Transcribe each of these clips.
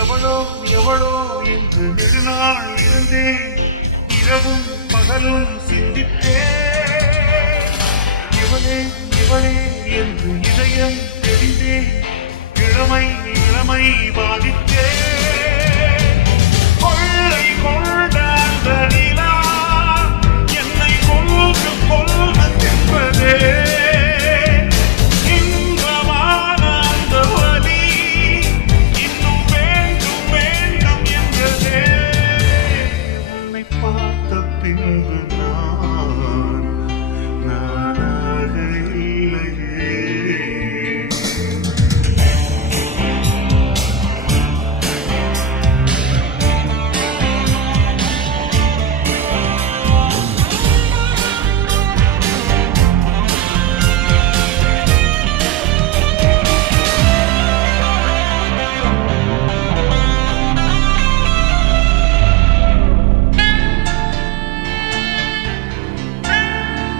எவளோ எவளோ என்று நெடுநாள் இருந்தேன், இரவும் பகலும் சிந்தித்தேன். இவளே இவளே என்று இதயம் தெரிந்தேன், இளமை இளமை பாதித்தேன். கொள்ளை கொண்ட அந்த நிலா என்னை கொன்று கொன்று தின்பதே.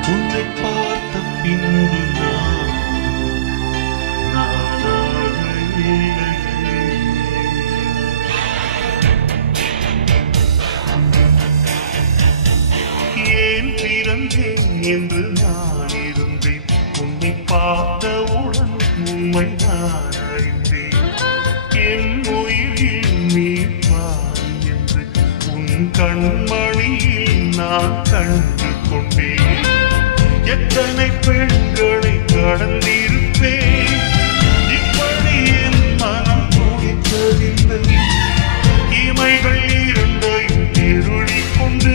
உன்னை பார்த்த பின்பு நானாக இல்லை. ஏன் பிறந்தேன் என்று நான் இருந்தேன், உன்னை பார்த்தவுடன் உண்மை நான் அறிந்தேன். என் உயிரில் நீ பார் என்று உன் கண்மணியில் நான் கண்டு கொண்டேன். எத்தனை பெண்களை கடந்திருப்பேன், இப்படி என் மனம் துடித்ததில்லை. இமைகள் இரண்டையும் திருடி கொண்டு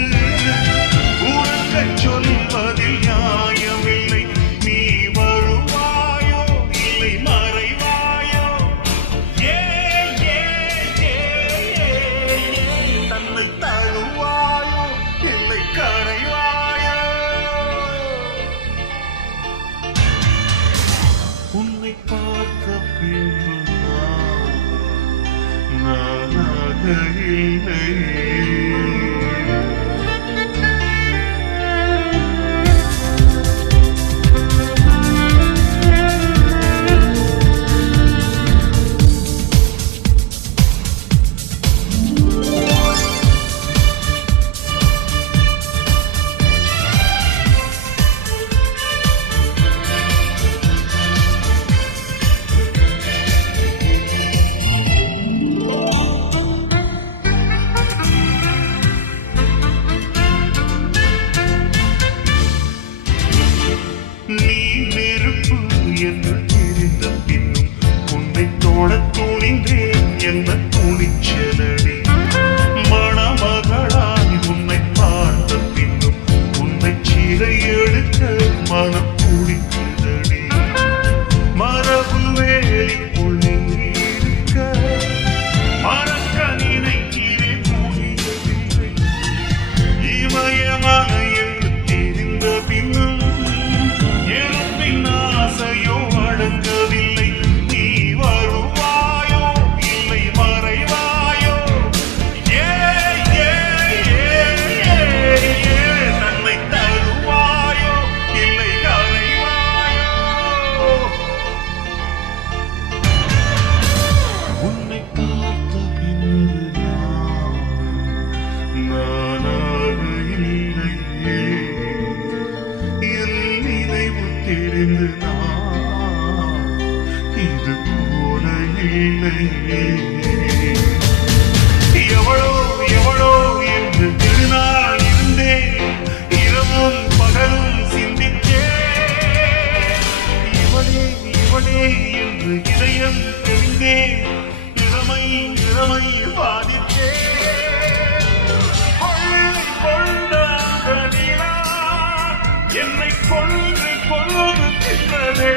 உறங்கச் சொல்வதில் நியாயமில்லை. நீ வருவாயோ இல்லை மறைவாயோ, ஏ தன்னை தழுவாயோ இல்லை கரைவாயோ. உன்னை பார்த்த பின்பு நானாக இல்லை. நீ நெருப்பு என்று தெரிந்த பின்னும் உன்னை தோட துணிந்தேன் என்ற துணிச்சலடி. மணமகளாய் உன்னை பார்த்த பின்னும் உன்னை சிறை எடுக்க மனம் துடித்ததடி. மரபு வேலி இருக்க மறக்க நினைக்கிறேன் முடியவில்லை. இமயமலை என்று தெரிந்த பின்னும் ஆசையோ அடங்கவில்லை. நீ வருவாயோ இல்லை மறைவாயோ, ஏ தன்னை தருவாயோ இல்லை கரைவாயோ. உன்னை பார்த்த பின்பு நானாக இல்லை. என் நினைவு தெரிந்து இது போல இல்லை. எவளோ எவளோ என்று திருநாள் இருந்தேன், இரவும் பகலும் சிந்தித்தேன். இவளே இவளே என்று இதயம் தெரிந்தேன், இளமை இளமை பாதித்தேன். கொள்ளை கொண்ட அந்த நிலா என்னை கொன்று கொன்று தின்றதே.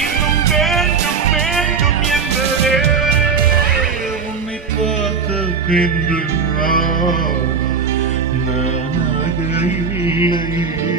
இன்னும் வேண்டும் வேண்டும் என்பதே. உன்னை பார்த்த பின்பு நானாக இல்லை.